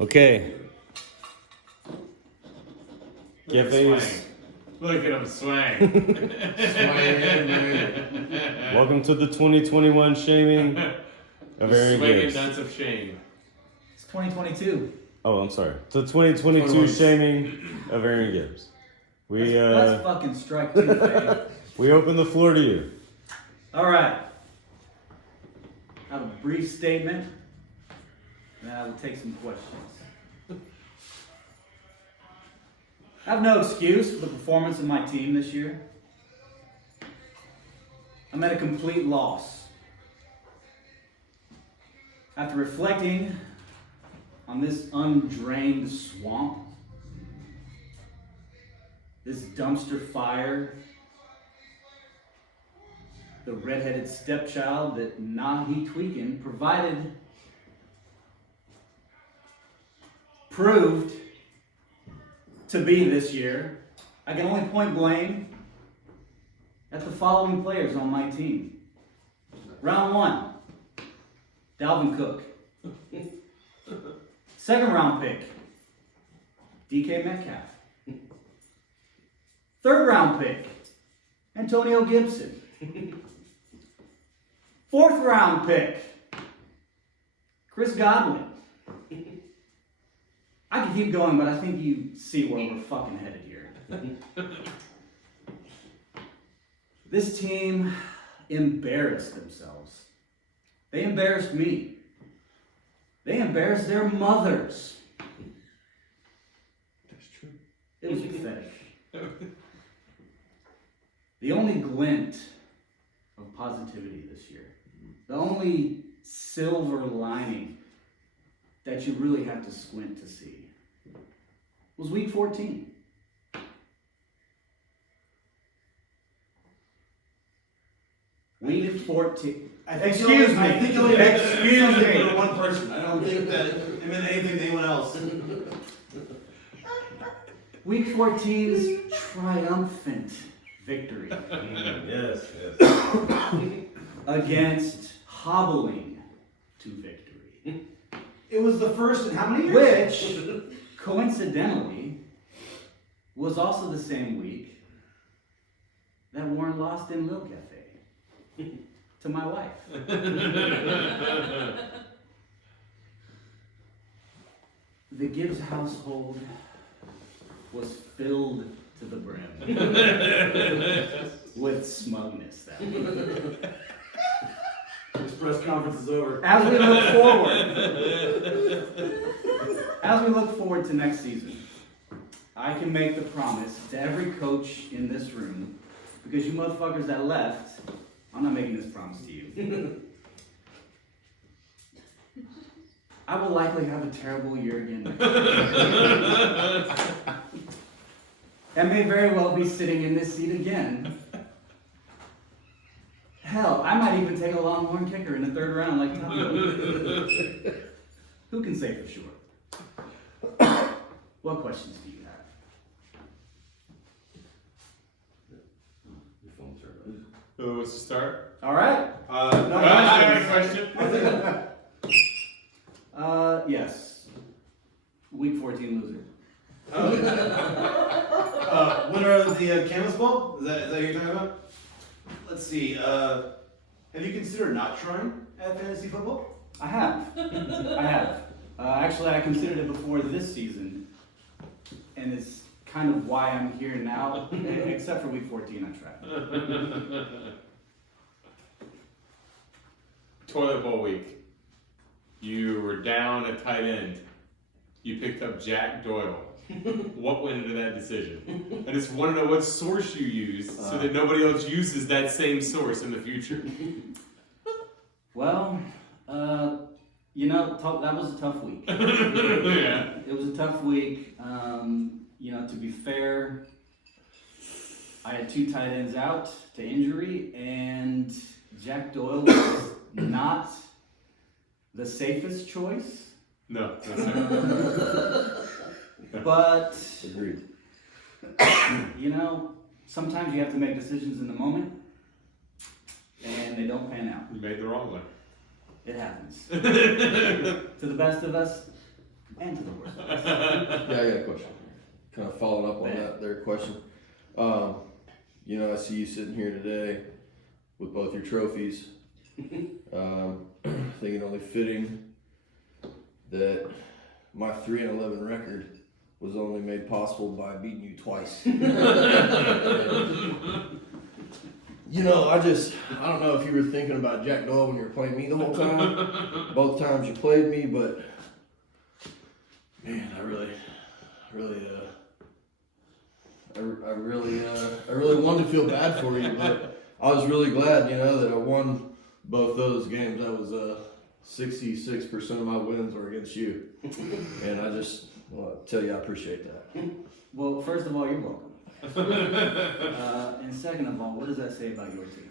Okay. Gefe's. Look at him swang. Welcome to the 2021 shaming of Aaron Swinging Gibbs. nuts of shame. It's 2022. Oh, I'm sorry. The 2022 shaming of Aaron Gibbs. Let's fucking strike two, babe. We open the floor to you. All right. I have a brief statement, and I will take some questions. I have no excuse for the performance of my team this year. I'm at a complete loss. After reflecting on this undrained swamp, this dumpster fire, the redheaded stepchild that Nahi Tweakin proved to be this year, I can only point blame at the following players on my team. Round 1, Dalvin Cook. Second round pick, DK Metcalf. Third round pick, Antonio Gibson. Fourth round pick, Chris Godwin. I can keep going, but I think you see where we're fucking headed here. This team embarrassed themselves. They embarrassed me. They embarrassed their mothers. That's true. It was pathetic. The only glint of positivity this year, the only silver lining that you really have to squint to see, was week 14. Week 14. Excuse me. I think you only excuse me for one person. I don't think that it meant anything to anyone else. Week 14's triumphant victory Yes. against hobbling to victory. It was the first in how many years? Which, coincidentally, was also the same week that Warren lost in Lil Gefe to my wife. The Gibbs household was filled to the brim with smugness that week. This press conference is over. As we look forward to next season, I can make the promise to every coach in this room, because you motherfuckers that left, I'm not making this promise to you. I will likely have a terrible year again next year. And may very well be sitting in this seat again. Hell, I might even take a longhorn kicker in the third round like Tom. Who can say for sure? What questions do you have? Who wants to start? All right. I have a question. Yes. Week 14 loser. Winner of the Canvas Bowl? Is that what you're talking about? Let's see. Have you considered not trying at fantasy football? I have. Actually, I considered it before this season, and it's kind of why I'm here now. Except for week 14, I tried. Toilet bowl week. You were down at tight end. You picked up Jack Doyle. What went into that decision? I just want to know what source you used so that nobody else uses that same source in the future. Well, that was a tough week. Yeah. It was a tough week. To be fair, I had 2 tight ends out to injury, and Jack Doyle was not the safest choice. No, that's not. But, Agreed. sometimes you have to make decisions in the moment, and they don't pan out. You made the wrong one. It happens. To the best of us, and to the worst. Yeah, I got a question. Kind of following up on that there question. You know, I see you sitting here today with both your trophies. I think it only fitting that my 3-11 record was only made possible by beating you twice. You know, I don't know if you were thinking about Jack Doyle when you were playing me the whole time. Both times you played me, but man, I really wanted to feel bad for you, but I was really glad, you know, that I won both those games. That was 66% of my wins were against you, and I just want to tell you I appreciate that. Well, first of all, you're welcome. And second of all, what does that say about your team?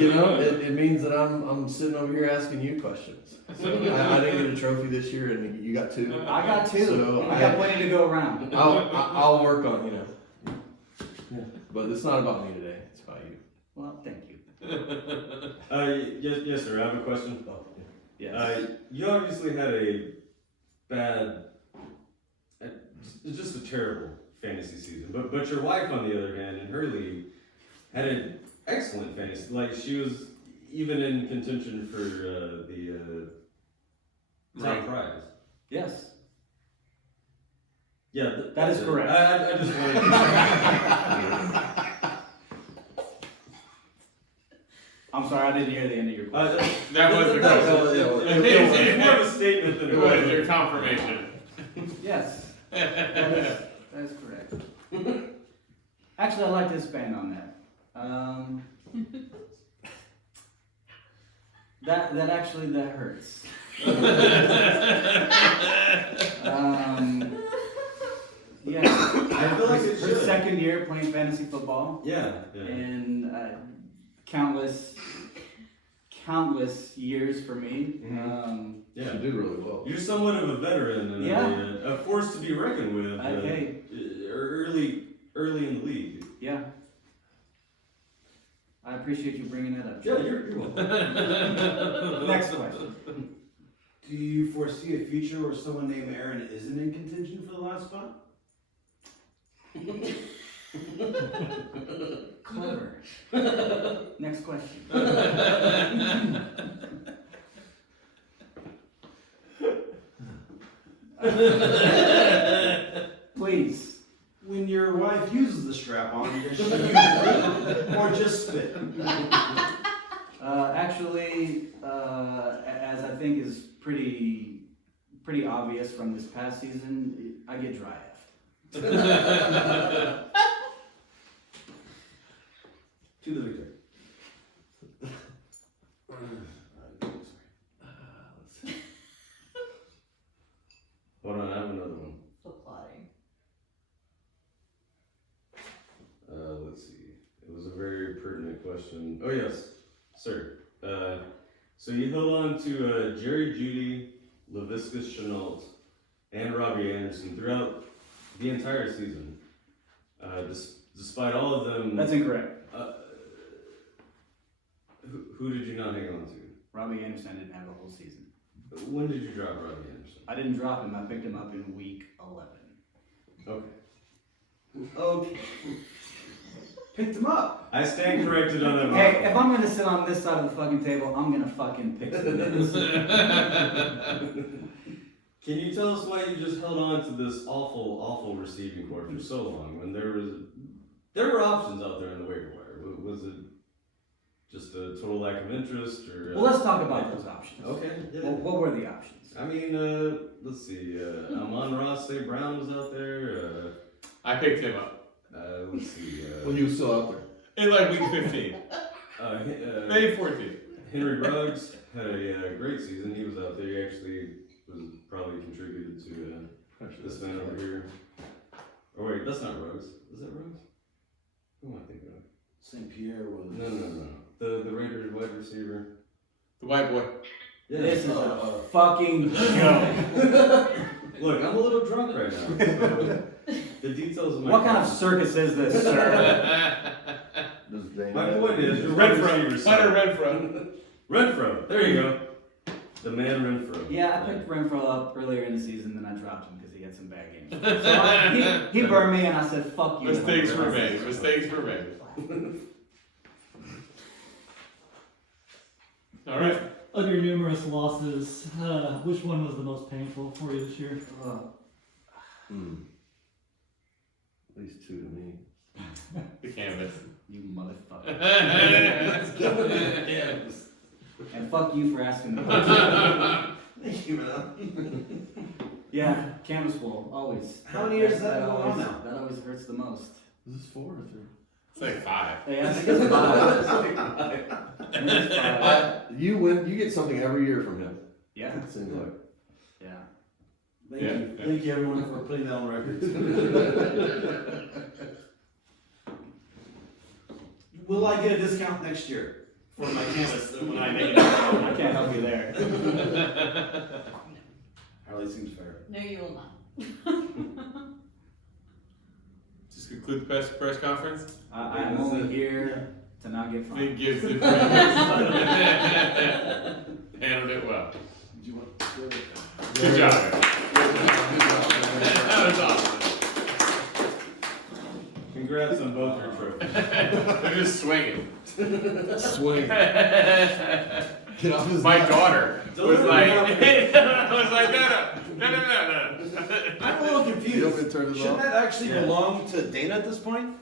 You know, it means that I'm sitting over here asking you questions. So I didn't get a trophy this year, and you got 2. I got 2. So I got plenty to go around. I'll work on, you know. Yeah. But it's not about me today. It's about you. Well, thank you. Yes, sir. I have a question. Oh, Yes. You obviously had a bad, just a terrible fantasy season. But your wife, on the other hand, in her league, had an excellent fantasy. Like, she was even in contention for the top prize. Yes. Yeah, That is correct. I just wanted to. I'm sorry, I didn't hear the end of your question. That was the question. It's more of a statement than It was your confirmation. Yes. That is correct. Actually, I'd like to expand on that. That hurts. Yeah, I feel like it her should. second year playing fantasy football, Yeah. and countless years for me. Yeah. You did really well. You're somewhat of a veteran and Yeah. a force to be reckoned with. Hey. Early in the league. Yeah. I appreciate you bringing that up. Yeah, you're welcome. Next question. Do you foresee a future where someone named Aaron isn't in contention for the last spot? Clever. Next question. Please. When your wife uses the strap on, does she use it or just spit? Actually, as I think is pretty obvious from this past season, I get dry To the victor. Hold on, I have another one. Still plotting. Let's see. It was a very pertinent question. Oh yes, sir. So you held on to Jerry Jeudy, Laviscus Chenault, and Robbie Anderson throughout the entire season. Despite all of them. That's incorrect. Who did you not hang on to? Robbie Anderson didn't have a whole season. When did you drop Robbie Anderson? I didn't drop him. I picked him up in week 11. Okay. Okay. Picked him up. I stand corrected on that. Hey, if I'm gonna sit on this side of the fucking table, I'm gonna fucking pick some names. Can you tell us why you just held on to this awful receiving corps for so long when there were options out there in the waiver wire? Was it just a total lack of interest, or? Well, let's talk about those options. Okay. Yeah. Well, what were the options? I mean, let's see. Amon-Ra St. Brown was out there. I picked him up Let's see. When you were still out there. in like week 15, maybe 14. Henry Ruggs had a great season. He was out there. He actually was probably contributed to this man over here. Oh wait, that's not Ruggs. Is that Ruggs? Who am I thinking of? St. Pierre was. No. The Raiders wide receiver. The white boy. Yeah. This is a fucking joke. Look, I'm a little drunk right now. So the details of my. What kind of circus is this, sir? This is Dane. My point is, you're Renfro. wide receiver. Hunter Renfro. Renfro. There you go. The man Renfro. Yeah, I picked Renfro up earlier in the season, then I dropped him because he had some bad games. So he burned me, and I said, "Fuck you." Mistakes were made. Mistakes were made. All right. Of your numerous losses, which one was the most painful for you this year? At least two to me. The canvas. You motherfucker. Yes. And fuck you for asking the question. Thank you, man. Yeah, Canvas Bowl, always. How many years is that going on always, now? That always hurts the most. Is this 4 or 3? It's like 5. Yeah, I think it's 5. I think it's 5. You win. You get something every year from him. Yeah, It seems like. yeah. Thank Yeah, you. yeah. Thank you, everyone, for putting that on record. Will I get a discount next year for my canvas when I make it? I can't help you there. Harley seems fair. No, you will not. Just conclude the press conference. I'm only here to not get I think fined. Gibbs did handled it well. Did you want? Good job. That was awesome. Congrats on both your trophies. They're just swinging. Swing. Get off his My back. daughter was like, I was like, no. I'm a little You confused. want me to turn this Shouldn't off? that actually belong to Dana at this point?